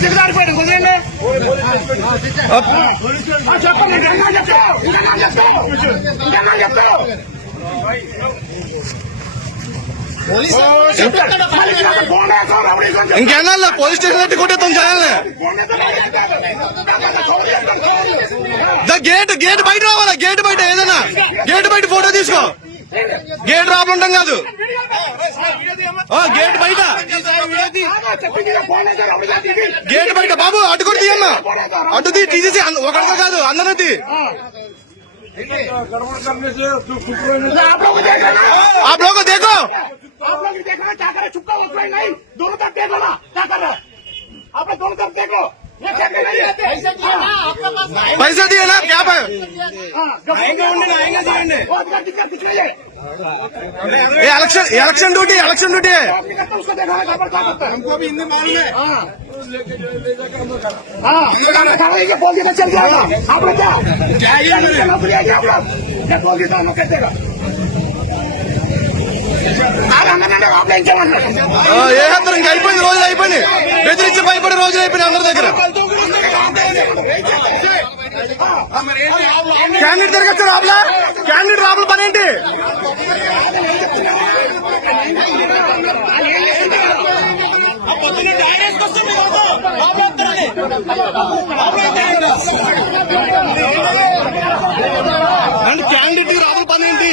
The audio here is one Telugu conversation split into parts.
దిగదారిపోయాడు కుదిరండి చెప్పండి. చెప్పు. ఇంకన్నా చెప్పు. ఇంకేనా పోలీస్ స్టేషన్ కొట్టేస్తాం జనాల్ని దా గేట్ గేట్ బయట రావాలా? గేట్ బయట ఏదైనా? గేట్ బయట ఫోటో తీసుకో. గేట్ ఉంటాం కాదు. ఆ, గేట్ బయట. గేట్ బయట బాబు అటు కూడా తీయమ్మా అటు తీ తీసేసి ఒకరితో కాదు అందరూ తీ आप लोग देख रहे ना ఆ బ్లోక్ దేకో आप लोग देख रहे हैं क्या कर रहे चुपका उठ रहे नहीं दोनों तरफ देख लो ना क्या कर रहे आप लोग दोनों तरफ देख लो ये क्या कर रही है పైసా తీయనా క్యాప్ आएंगे आएंगे आएंगे दिक्कत दिख रही है ఏ election election duty election duty आप निकलते तो उसको देखा खबर क्या करता है हमको भी हिंदी मालूम है हाँ हाँ खड़ा ये बोल देना चल जाएगा आप लोग क्या क्या ये नौकरी है क्या आप लोग क्या बोल देता हूँ कैसे का आप लोग क्या मतलब ఏ హత్తరం ఇంకా అయిపోయింది క్యాండిడేట్ తిరగచ్చు రాబులా? క్యాండిడేట్ రాబుల పని ఏంటి? అంటే క్యాండిడేట్ రాబుల పని ఏంటి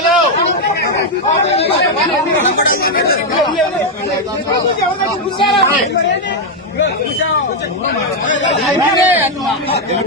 લો